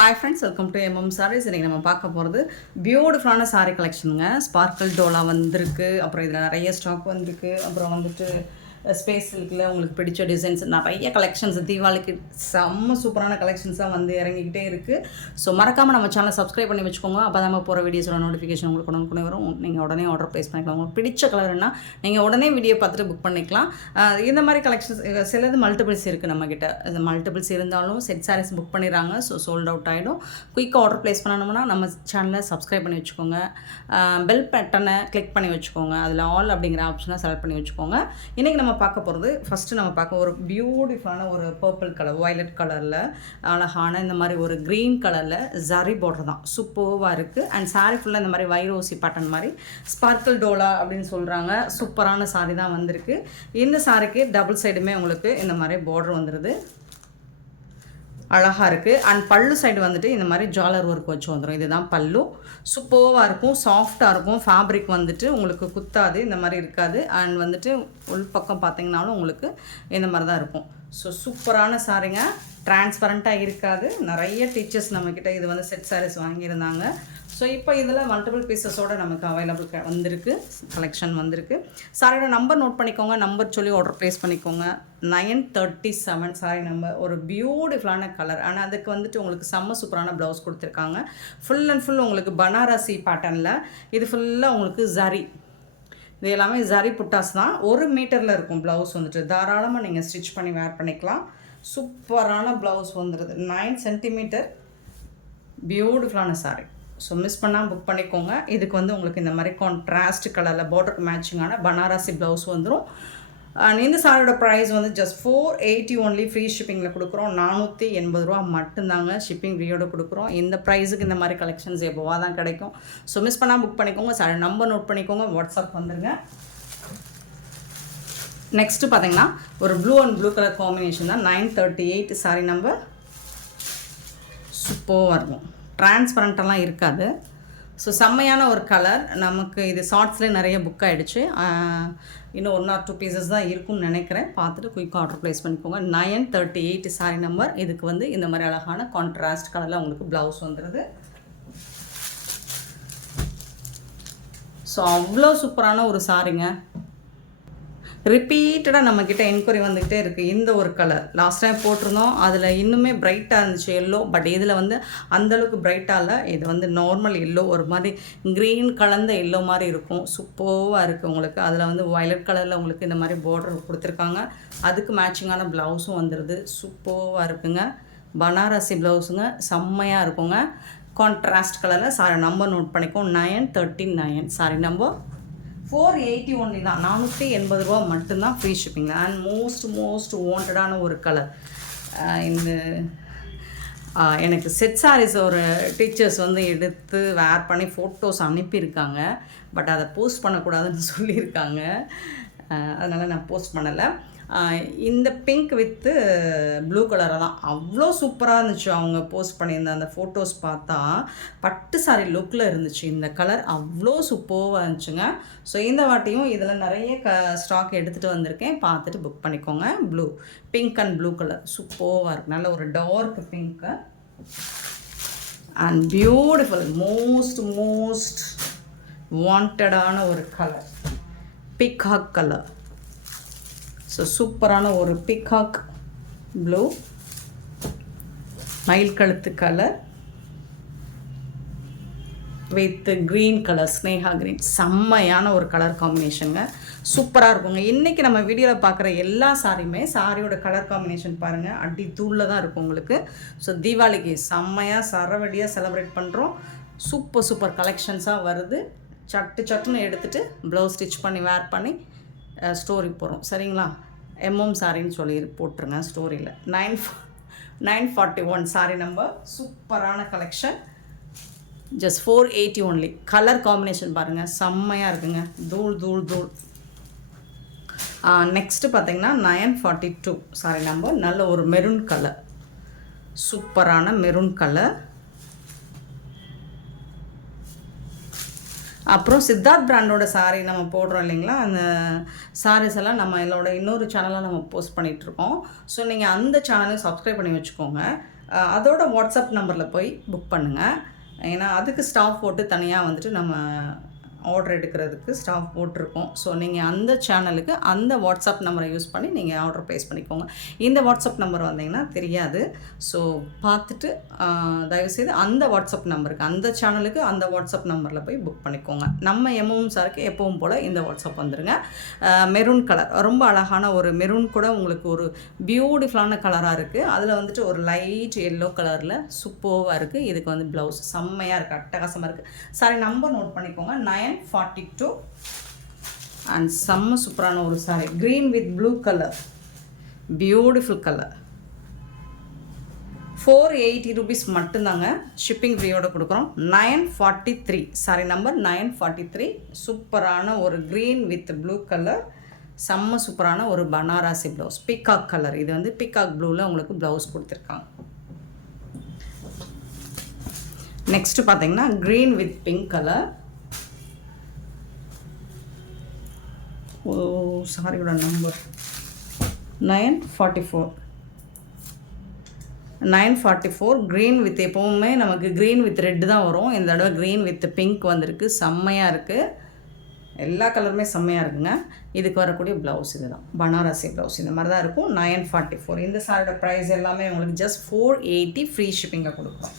Hi friends, welcome to sarees. இன்றைக்கி நம்ம பார்க்க போகிறது பியூட்டிஃபுல்லான சாரீ கலெக்ஷனுங்க. ஸ்பார்க்கிள் டோலா வந்திருக்கு. அப்புறம் இதில் நிறைய ஸ்டாக் வந்திருக்கு. அப்புறம் வந்துட்டு ஸ்பேஸ் சில்கில் உங்களுக்கு பிடிச்ச டிசைன்ஸ் நிறைய கலெக்ஷன்ஸ் தீபாவளிக்கு செம்ம சூப்பரான கலெக்ஷன்ஸாக வந்து இறங்கிக்கிட்டே இருக்குது. ஸோ மறக்காமல் நம்ம சேனலை சப்ஸ்கிரைப் பண்ணி வச்சுக்கோங்க. அப்போ தான் நம்ம போகிற வீடியோஸோட நோட்டிஃபிகேஷன் உங்களுக்கு உடனே வரும். நீங்கள் உடனே ஆர்டர் ப்ளேஸ் பண்ணிக்கலாம். உங்களுக்கு பிடிச்ச கலர்னா நீங்கள் உடனே வீடியோ பார்த்துட்டு புக் பண்ணிக்கலாம். இந்த மாதிரி கலெக்ஷன்ஸ் சிலது மல்டிபிள்ஸ் இருக்குது நம்மக்கிட்ட. இந்த மல்டிபிள்ஸ் இருந்தாலும் செட் சாரீஸ் புக் பண்ணிடுறாங்க. ஸோ சோல்ட் அவுட் ஆகிடும். குயிக்காக ஆர்டர் ப்ளேஸ் பண்ணணும்னா நம்ம சேனலை சப்ஸ்கிரைப் பண்ணி வச்சுக்கோங்க. பெல் பட்டனை கிளிக் பண்ணி வச்சுக்கோங்க. அதில் ஆல் அப்படிங்கிற ஆப்ஷனை செலக்ட் பண்ணி வச்சுக்கோங்க. இன்றைக்கி நம்ம பார்க்க போகிறது ஃபஸ்ட்டு நம்ம பார்க்க ஒரு பியூட்டிஃபுல்லான ஒரு பர்பிள் கலர், வயலட் கலரில் அழகான இந்த மாதிரி ஒரு க்ரீன் கலரில் ஜரி பார்டர் தான் சூப்பராக இருக்குது. அண்ட் சாரீ ஃபுல்லாக இந்த மாதிரி வைரோசி பேட்டர்ன் மாதிரி ஸ்பார்க்கிள் டோலா அப்படின்னு சொல்கிறாங்க. சூப்பரான சாரீ தான் வந்திருக்கு. இந்த சாரீக்கு டபுள் சைடுமே உங்களுக்கு இந்த மாதிரி பார்டர் வந்துடுது. அழகாக இருக்குது. அண்ட் பல்லு சைடு வந்துட்டு இந்த மாதிரி ஜாலர் ஒர்க் வச்சு வந்துடும். இதுதான் பல்லு. சூப்பராக இருக்கும், சாஃப்டாக இருக்கும். ஃபேப்ரிக் வந்துட்டு உங்களுக்கு குத்தாது, இந்த மாதிரி இருக்காது. அண்ட் வந்துட்டு உள் பக்கம் பார்த்திங்கனாலும் உங்களுக்கு இந்த மாதிரி தான் இருக்கும். ஸோ சூப்பரான சாரீங்க. டிரான்ஸ்பரண்ட்டாக இருக்காது. நிறைய டீச்சர்ஸ் நம்மக்கிட்ட இது வந்து செட் சாரீஸ் வாங்கியிருந்தாங்க. ஸோ இப்போ இதில் மல்டிபிள் பீசஸோடு நமக்கு அவைலபிள் வந்திருக்கு, கலெக்ஷன் வந்திருக்கு. சாரியோட நம்பர் நோட் பண்ணிக்கோங்க. நம்பர் சொல்லி ஆர்டர் ப்ளேஸ் பண்ணிக்கோங்க. 937 சாரி நம்பர். ஒரு பியூட்டிஃபுல்லான கலர். ஆனால் அதுக்கு வந்துட்டு உங்களுக்கு செம்ம சூப்பரான ப்ளவுஸ் கொடுத்துருக்காங்க. ஃபுல் அண்ட் ஃபுல் உங்களுக்கு பனாரசி பேட்டர்னில். இது ஃபுல்லாக உங்களுக்கு ஜரி, இது எல்லாமே ஜரி புட்டாஸ் தான். 1 மீட்டரில் இருக்கும் ப்ளவுஸ் வந்துட்டு. தாராளமாக நீங்கள் ஸ்டிச் பண்ணி வேர் பண்ணிக்கலாம். சூப்பரான ப்ளவுஸ் வந்துடுது. 9 சென்டிமீட்டர் பியூட்டிஃபுல்லான சாரீ. ஸோ மிஸ் பண்ணால் புக் பண்ணிக்கோங்க. இதுக்கு வந்து உங்களுக்கு இந்த மாதிரி கான்ட்ராஸ்ட் கலரில் பார்டருக்கு மேட்சிங்கான பனாரசி ப்ளவுஸ் வந்துடும். அண்ட் இந்த சாரியோட ப்ரைஸ் வந்து ஜஸ்ட் 480 ஒன்லி. ஃப்ரீ ஷிப்பிங்கில் கொடுக்குறோம். 480 ரூபா மட்டும்தாங்க ஷிப்பிங் ஃப்ரீயோடு கொடுக்குறோம். இந்த ப்ரைஸுக்கு இந்த மாதிரி கலெக்ஷன்ஸ் எப்போவா தான் கிடைக்கும். ஸோ மிஸ் பண்ணால் புக் பண்ணிக்கோங்க. சாரி நம்பர் நோட் பண்ணிக்கோங்க. வாட்ஸ்அப் வந்துடுங்க. நெக்ஸ்ட்டு பார்த்தீங்கன்னா ஒரு blue and blue colour combination தான். 938 சாரி நம்பர். சூப்பராக இருக்கும். டிரான்ஸ்பரண்ட்டெல்லாம் இருக்காது. ஸோ செம்மையான ஒரு கலர். நமக்கு இது ஷார்ட்ஸ்லேயே நிறைய புக் ஆகிடுச்சு. இன்னும் 1 or 2 பீசஸ் தான் இருக்கும்னு நினைக்கிறேன். பார்த்துட்டு குயிக்காக ஆர்டர் ப்ளேஸ் பண்ணிக்கோங்க. 938 சாரி நம்பர். இதுக்கு வந்து இந்த மாதிரி அழகான கான்ட்ராஸ்ட் கலரில் உங்களுக்கு ப்ளவுஸ் வந்துடுது. ஸோ அவ்வளோ சூப்பரான ஒரு சாரிங்க. ரிப்பீட்டடாக நம்மக்கிட்ட என்கொயரி வந்துக்கிட்டே இருக்குது. இந்த ஒரு கலர் லாஸ்ட் டைம் போட்டிருந்தோம். அதில் இன்னுமே ப்ரைட்டாக இருந்துச்சு எல்லோ. பட் இதில் வந்து அந்தளவுக்கு ப்ரைட்டாக இல்லை. இது வந்து நார்மல் எல்லோ, ஒரு மாதிரி க்ரீன் கலந்த எல்லோ மாதிரி இருக்கும். சூப்பராக இருக்குது உங்களுக்கு. அதில் வந்து வயலட் கலரில் உங்களுக்கு இந்த மாதிரி பார்டர் கொடுத்துருக்காங்க. அதுக்கு மேட்சிங்கான ப்ளவுஸும் வந்துடுது. சூப்பராக இருக்குங்க. பனாரசி ப்ளவுஸுங்க. செம்மையாக இருக்குங்க. கான்ட்ராஸ்ட் கலரில். சாரி நம்பர் நோட் பண்ணிக்கோ. 939 சாரி நம்பர். 480 ஒன்லி தான். 480 ரூபா மட்டும்தான் ஃப்ரீ ஷிப்பிங்கில். அண்ட் மோஸ்ட் வாண்டடான ஒரு கலர். இந்த எனக்கு செட் சாரீஸ் ஒரு டீச்சர்ஸ் வந்து எடுத்து வேர் பண்ணி ஃபோட்டோஸ் அனுப்பியிருக்காங்க. பட் அதை போஸ்ட் பண்ணக்கூடாதுன்னு சொல்லியிருக்காங்க. அதனால் நான் போஸ்ட் பண்ணலை. இந்த பிங்க் வித்து ப்ளூ கலரை தான். அவ்வளோ சூப்பராக இருந்துச்சு. அவங்க போஸ்ட் பண்ணியிருந்த அந்த ஃபோட்டோஸ் பார்த்தா பட்டு சாரி லுக்கில் இருந்துச்சு. இந்த கலர் அவ்வளோ சூப்பராக இருந்துச்சுங்க. ஸோ இந்த வாட்டியும் இதில் நிறைய ஸ்டாக் எடுத்துகிட்டு வந்திருக்கேன். பார்த்துட்டு புக் பண்ணிக்கோங்க. Blue, pink and blue colour சூப்பராக இருக்குது. நல்ல ஒரு dark pink and beautiful most வாண்டடான ஒரு கலர், பிகாக் கலர். ஸோ சூப்பரான ஒரு பிகாக் ப்ளூ, மயில் கழுத்து colour with green colour, Sneha green. செம்மையான ஒரு கலர் காம்பினேஷனுங்க. சூப்பராக இருக்குங்க. இன்றைக்கி நம்ம வீடியோவில் பார்க்குற எல்லா சாரியுமே சாரியோட கலர் காம்பினேஷன் பாருங்கள், அடி தூளில் தான் இருக்கும் உங்களுக்கு. ஸோ தீபாவளிக்கு செம்மையாக சரவடியாக செலிப்ரேட் பண்ணுறோம். சூப்பர் கலெக்ஷன்ஸாக வருது. சட்டுன்னு எடுத்துகிட்டு ப்ளவுஸ் ஸ்டிச் பண்ணி வேர் பண்ணி ஸ்டோரி போகிறோம். சரிங்களா? சாரின்னு சொல்லி போட்டுருங்க ஸ்டோரியில். 941 சாரி நம்பர். சூப்பரான collection. Just 480 only. Colour combination பாருங்கள், செம்மையாக இருக்குங்க. தூள். நெக்ஸ்ட்டு பார்த்தீங்கன்னா 942 சாரி நம்பர். நல்ல ஒரு மெரூன் கலர், சூப்பரான மெரூன் கலர். அப்புறம் சித்தார்த் பிராண்டோட சாரீ நம்ம போடுறோம் இல்லைங்களா, அந்த சாரீஸ் எல்லாம் நம்ம இதோட இன்னொரு சேனலாக நம்ம போஸ்ட் பண்ணிகிட்ருக்கோம். ஸோ நீங்கள் அந்த சேனலையும் சப்ஸ்கிரைப் பண்ணி வச்சுக்கோங்க. அதோட வாட்ஸ்அப் நம்பரில் போய் புக் பண்ணுங்கள். ஏன்னா அதுக்கு ஸ்டாஃப் போட்டு தனியாக வந்துட்டு நம்ம ஆர்டர் எடுக்கிறதுக்கு ஸ்டாஃப் போட்டிருக்கோம். ஸோ நீங்கள் அந்த சேனலுக்கு அந்த வாட்ஸ்அப் நம்பரை யூஸ் பண்ணி நீங்கள் ஆர்டர் ப்ளேஸ் பண்ணிக்கோங்க. இந்த வாட்ஸ்அப் நம்பர் வந்தீங்கன்னா தெரியாது. ஸோ பார்த்துட்டு தயவுசெய்து அந்த வாட்ஸ்அப் நம்பருக்கு அந்த சேனலுக்கு அந்த வாட்ஸ்அப் நம்பரில் போய் புக் பண்ணிக்கோங்க. நம்ம எம்எம் சாருக்கு எப்பவும் போல் இந்த வாட்ஸ்அப் வந்துடுங்க. மெரூன் கலர் ரொம்ப அழகான ஒரு மெரூன் கூட உங்களுக்கு ஒரு பியூட்டிஃபுல்லான கலராக இருக்குது. அதில் வந்துட்டு ஒரு லைட் எல்லோ கலரில் சூப்பராக இருக்குது. இதுக்கு வந்து ப்ளவுஸ் செம்மையாக இருக்குது, அட்டகாசமாக இருக்குது. சாரி நம்பர் நோட் பண்ணிக்கோங்க 942 அண்ட் செம்ம சூப்பரான ஒரு sorry green with blue colour, beautiful colour. 480 rupees மட்டும்தாங்க, ஷிப்பிங் ஃப்ரீயோட கொடுக்குறோம். 943 சாரி நம்பர் 943. சூப்பரான ஒரு க்ரீன் வித் ப்ளூ கலர், செம்ம சூப்பரான ஒரு பனாரசி ப்ளவுஸ், பீகாக் கலர். இது வந்து பீகாக் ப்ளூவில் உங்களுக்கு ப்ளவுஸ் கொடுத்துருக்காங்க. நெக்ஸ்ட்டு பார்த்தீங்கன்னா க்ரீன் வித் பிங்க் கலர். சாரியோட நம்பர் 944 க்ரீன் வித், எப்போவுமே நமக்கு க்ரீன் வித் ரெட்டு தான் வரும். இந்த தடவை க்ரீன் வித் பிங்க் வந்திருக்கு, செம்மையாக இருக்குது. எல்லா கலருமே செம்மையாக இருக்குங்க. இதுக்கு வரக்கூடிய ப்ளவுஸ் இது தான், பனாரசி ப்ளவுஸ் இந்த மாதிரி தான் இருக்கும். 944. இந்த சாரியோட ப்ரைஸ் எல்லாமே உங்களுக்கு ஜஸ்ட் 480 ஃப்ரீ ஷிப்பிங்கை கொடுக்குறோம்.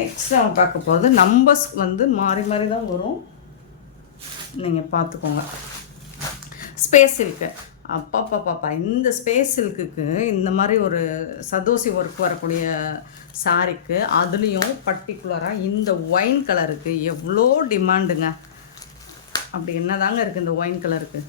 நெக்ஸ்ட் நம்ம பார்க்க போகிறது நம்பர்ஸ் வந்து மாறி மாறி தான் வரும், நீங்கள் பார்த்துக்கோங்க. ஸ்பேஸ் சில்க்கு, அப்பா இந்த ஸ்பேஸ் சில்க்குக்கு இந்த மாதிரி ஒரு சதோசி ஒர்க் வரக்கூடிய சாரிக்கு, அதுலேயும் பர்டிகுலராக இந்த ஒயின் கலருக்கு எவ்வளோ டிமாண்டுங்க. அப்படி என்ன தாங்க இருக்குது இந்த ஒயின் கலருக்கு.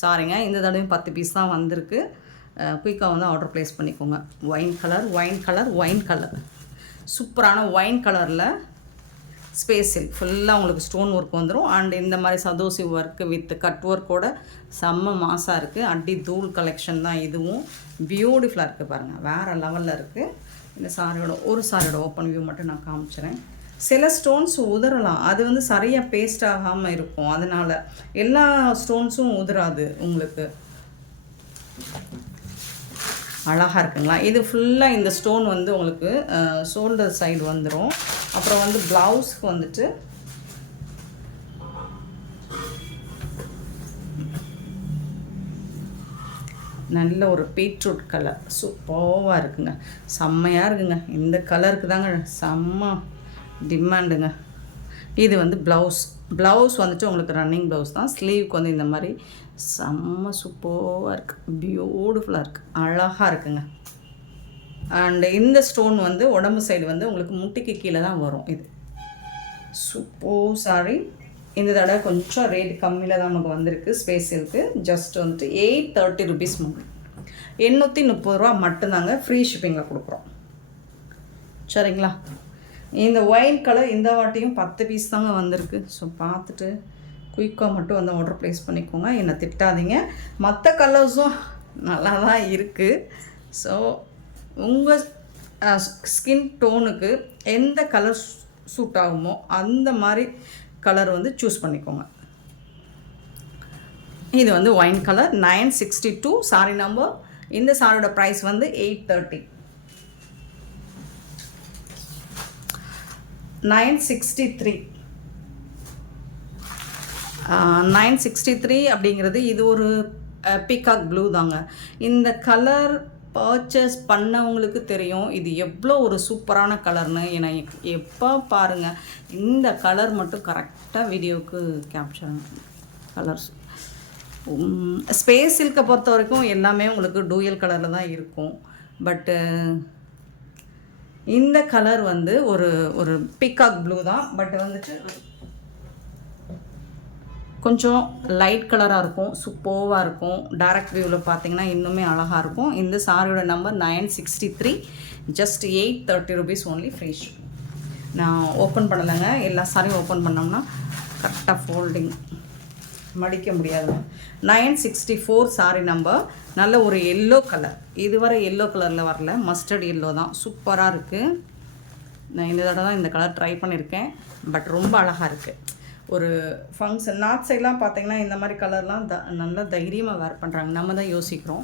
சாரிங்க, இந்த தடவையும் 10 பீஸ் தான் வந்திருக்கு. குயிக்காக வந்து ஆர்டர் ப்ளேஸ் பண்ணிக்கோங்க. ஒயின் கலர் சூப்பரான ஒயின் கலரில் ஸ்பேஸ் சில்க் ஃபுல்லாக உங்களுக்கு ஸ்டோன் ஒர்க் வந்துடும். அண்ட் இந்த மாதிரி சதோசி ஒர்க்கு வித் கட் ஒர்க்கோட செம்ம மாசாக இருக்குது. அடி தூள் கலெக்ஷன் தான் இதுவும். பியூட்டிஃபுல்லாக இருக்குது பாருங்கள், வேறு லெவலில் இருக்குது. இந்த சாரியோட ஓப்பன் வியூ மட்டும் நான் காமிச்சிறேன். சில ஸ்டோன்ஸ் உதறலாம், அது வந்து சரியாக பேஸ்ட் ஆகாமல் இருக்கும். அதனால் எல்லா ஸ்டோன்ஸும் உதிராது உங்களுக்கு. அழகாக இருக்குங்களா? இது ஃபுல்லாக இந்த ஸ்டோன் வந்து உங்களுக்கு ஷோல்டர் சைடு வந்துடும். அப்புறம் வந்து ப்ளவுஸ்க்கு வந்துட்டு நல்ல ஒரு பீட்ரூட் கலர் சூப்பராக இருக்குங்க, செம்மையாக இருக்குங்க. இந்த கலருக்கு தாங்க செம்ம டிமாண்டுங்க. இது வந்து ப்ளவுஸ் வந்துட்டு உங்களுக்கு ரன்னிங் ப்ளவுஸ் தான். ஸ்லீவுக்கு வந்து இந்த மாதிரி செம்ம சூப்பராக இருக்குது, பியூட்டிஃபுல்லாக இருக்குது, அழகாக இருக்குங்க. அண்டு இந்த ஸ்டோன் வந்து உடம்பு சைடு வந்து உங்களுக்கு முட்டிக்கு கீழே தான் வரும். இது சூப்பர் சாரி. இந்த தடவை கொஞ்சம் ரேட் கம்மியில் தான் நமக்கு வந்திருக்கு. ஸ்பேஸ் சில்க்கு ஜஸ்ட் வந்துட்டு 830 rupees மட்டும், 830 ரூபா மட்டும்தாங்க ஃப்ரீ ஷிப்பிங்கில் கொடுக்குறோம். சரிங்களா? இந்த ஒயின் கலர் இந்த வாட்டியும் 10 பீஸ் தாங்க வந்திருக்கு. ஸோ பார்த்துட்டு குயிக்காக மட்டும் வந்து ஆர்டர் ப்ளேஸ் பண்ணிக்கோங்க, என்னை திட்டாதீங்க. மற்ற கலர்ஸும் நல்லா தான் இருக்குது. ஸோ உங்கள் ஸ்கின் டோனுக்கு எந்த கலர் சூட் ஆகுமோ அந்த மாதிரி கலர் வந்து சூஸ் பண்ணிக்கோங்க. இது வந்து ஒயின் கலர் 962 சாரி நம்பர். இந்த சாரியோட ப்ரைஸ் வந்து 830. 963 அப்படிங்கிறது இது ஒரு பீகாக் ப்ளூ தாங்க. இந்த கலர் பர்ச்சேஸ் பண்ணவங்களுக்கு தெரியும் இது எவ்வளோ ஒரு சூப்பரான கலர்னு. எனக்கு எப்போ பாருங்கள் இந்த கலர் மட்டும் கரெக்டாக வீடியோவுக்கு கேப்சர் கலர்ஸ். ஸ்பேஸ் சில்கை பொறுத்த வரைக்கும் எல்லாமே உங்களுக்கு டூயல் கலரில் தான் இருக்கும். பட்டு இந்த கலர் வந்து ஒரு பீகாக் ப்ளூ தான். பட் வந்துட்டு கொஞ்சம் லைட் கலராக இருக்கும், சூப்பராக இருக்கும். டைரக்ட் வியூவில் பார்த்தீங்கன்னா இன்னுமே அழகாக இருக்கும். இந்த சாரியோட number 963, just 830 rupees only free shipping. நான் ஓப்பன் பண்ணலைங்க, எல்லா சாரியும் ஓப்பன் பண்ணோம்னா கரெக்டாக ஃபோல்டிங் மடிக்க முடியாது. 964 சாரி நம்பர். நல்ல ஒரு எல்லோ கலர், இதுவரை எல்லோ கலரில் வரல, மஸ்டர்ட் எல்லோ தான், சூப்பராக இருக்குது. நான் இந்த தடவை தான் இந்த கலர் ட்ரை பண்ணியிருக்கேன். பட் ரொம்ப அழகாக இருக்குது. ஒரு ஃபங்க்ஷன் நார்த் சைட்லாம் பார்த்தீங்கன்னா இந்த மாதிரி கலர்லாம் நல்லா தைரியமாக வேர் பண்ணுறாங்க. நம்ம தான் யோசிக்கிறோம்.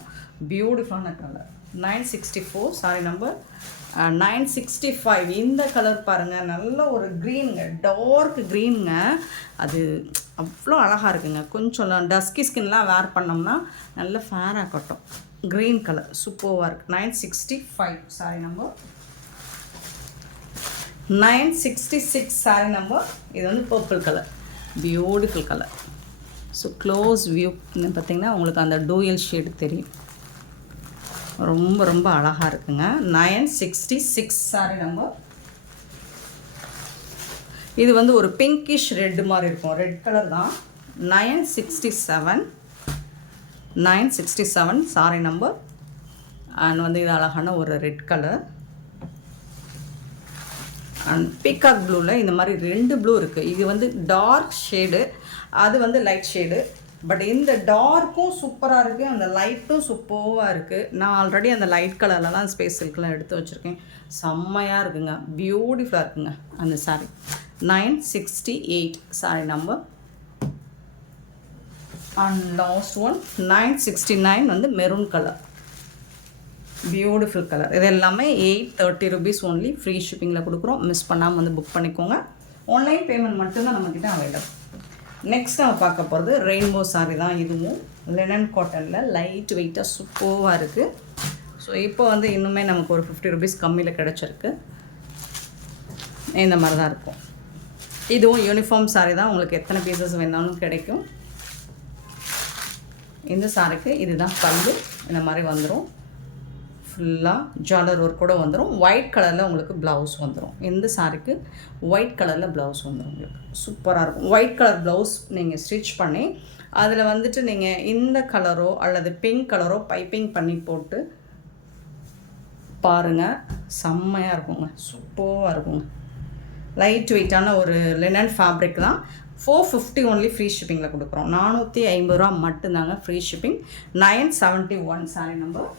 பியூட்டிஃபுல்லான கலர். 964 sorry number 965. இந்த கலர் பாருங்கள், நல்ல ஒரு க்ரீனுங்க, டார்க் க்ரீனுங்க. அது அவ்வளோ அழகாக இருக்குங்க. கொஞ்சம் டஸ்கி ஸ்கின்லாம் வேர் பண்ணோம்னா நல்ல ஃபேராக கட்டும். க்ரீன் கலர் சூப்பராக இருக்குது. 965 சாரி நம்பர் 966 சாரி நம்பர். இது வந்து purple colour, beautiful colour. So close view பார்த்திங்கன்னா உங்களுக்கு அந்த டூயல் ஷேடு தெரியும். ரொம்ப ரொம்ப அழகாக இருக்குங்க. 966 சாரி நம்பர். இது வந்து ஒரு பிங்கிஷ் ரெட் மாதிரி இருக்கும், ரெட் கலர் தான். 967 சாரி நம்பர். அண்ட் வந்து இது அழகான ஒரு ரெட் கலர். அண்ட் பீகாக் ப்ளூவில் இந்த மாதிரி 2 ப்ளூ இருக்குது. இது வந்து டார்க் ஷேடு, அது வந்து லைட் ஷேடு. பட் இந்த டார்க்கும் சூப்பராக இருக்குது, அந்த லைட்டும் சூப்பராக இருக்குது. நான் ஆல்ரெடி அந்த லைட் கலரில் தான் ஸ்பேஸ் சில்க்லாம் எடுத்து வச்சுருக்கேன். செம்மையாக இருக்குங்க, பியூட்டிஃபுல்லாக இருக்குங்க அந்த sari. 968 sorry number. And last one 969 வந்து மெரூன் கலர், பியூட்டிஃபுல் கலர். இது எல்லாமே 830 rupees ஒன்லி. ஃப்ரீ ஷிப்பிங்கில் கொடுக்குறோம். மிஸ் பண்ணாமல் வந்து புக் பண்ணிக்கோங்க. ஆன்லைன் பேமெண்ட் மட்டும்தான் நம்மக்கிட்ட அவைலபிள். நெக்ஸ்ட் நம்ம பார்க்க போகிறது ரெயின்போ சாரீ தான். இதுவும் லினன் காட்டனில் லைட் வெயிட்டாக சூப்பராக இருக்குது. ஸோ இப்போ வந்து இன்னுமே நமக்கு ஒரு 50 rupees கம்மியில் கிடச்சிருக்கு. இந்த மாதிரி தான் இருக்கும். இதுவும் யூனிஃபார்ம் சாரீ தான், உங்களுக்கு எத்தனை பீசஸ் வேணாலும் கிடைக்கும். இந்த சாரிக்கு இதுதான் பல்லு, இந்த மாதிரி வந்துடும். ஃபுல்லாக ஜாலர் ஒர்க் கூட வந்துடும். ஒயிட் கலரில் உங்களுக்கு ப்ளவுஸ் வந்துடும். இந்த சாரிக்கு ஒயிட் கலரில் ப்ளவுஸ் வந்துடும். உங்களுக்கு சூப்பராக இருக்கும். ஒயிட் கலர் ப்ளவுஸ் நீங்கள் ஸ்டிச் பண்ணி அதில் வந்துட்டு நீங்கள் இந்த கலரோ அல்லது பிங்க் கலரோ பைப்பிங் பண்ணி போட்டு பாருங்கள், செம்மையாக இருக்குங்க, சூப்பராக இருக்குங்க. லைட் வெயிட்டான ஒரு லினன் ஃபேப்ரிக் தான். 450 ஒன்லி ஃப்ரீ ஷிப்பிங்கில் கொடுக்குறோம். 450 ரூபா மட்டும்தாங்க free shipping. 971 sorry number.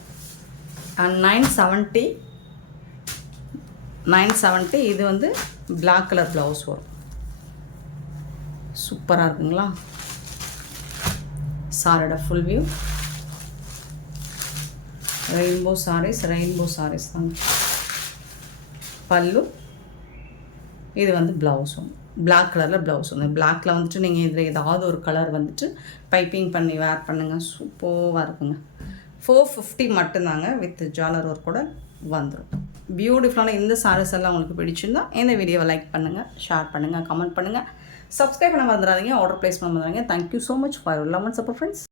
And 970 இது வந்து பிளாக் கலர் ப்ளவுஸ் வரும். சூப்பராக இருக்குங்களா? சாரோட ஃபுல் வியூ. ரெயின்போ சாரீஸ் தாங்க. பல்லு, இது வந்து ப்ளவுஸ் வந்து பிளாக் கலரில் ப்ளவுஸ் வந்து. பிளாக்கில் வந்துட்டு நீங்கள் இதில் ஏதாவது ஒரு கலர் வந்துட்டு பைப்பிங் பண்ணி வேர் பண்ணுங்கள், சூப்பராக இருக்குங்க. 450 மட்டும்தாங்க, வித் ஜாலர் ஒர்க் கூட வந்துடும். பியூட்டிஃபுல்லான இந்த சாரீஸ் எல்லாம் உங்களுக்கு பிடிச்சிருந்தா இந்த வீடியோவை லைக் பண்ணுங்கள், ஷேர் பண்ணுங்கள், கமெண்ட் பண்ணுங்கள், சப்ஸ்கிரைப் பண்ண மறந்துடாதீங்க, ஆர்டர் ப்ளேஸ் பண்ண மறந்துடாதீங்க. Thank you so much for your love and support friends.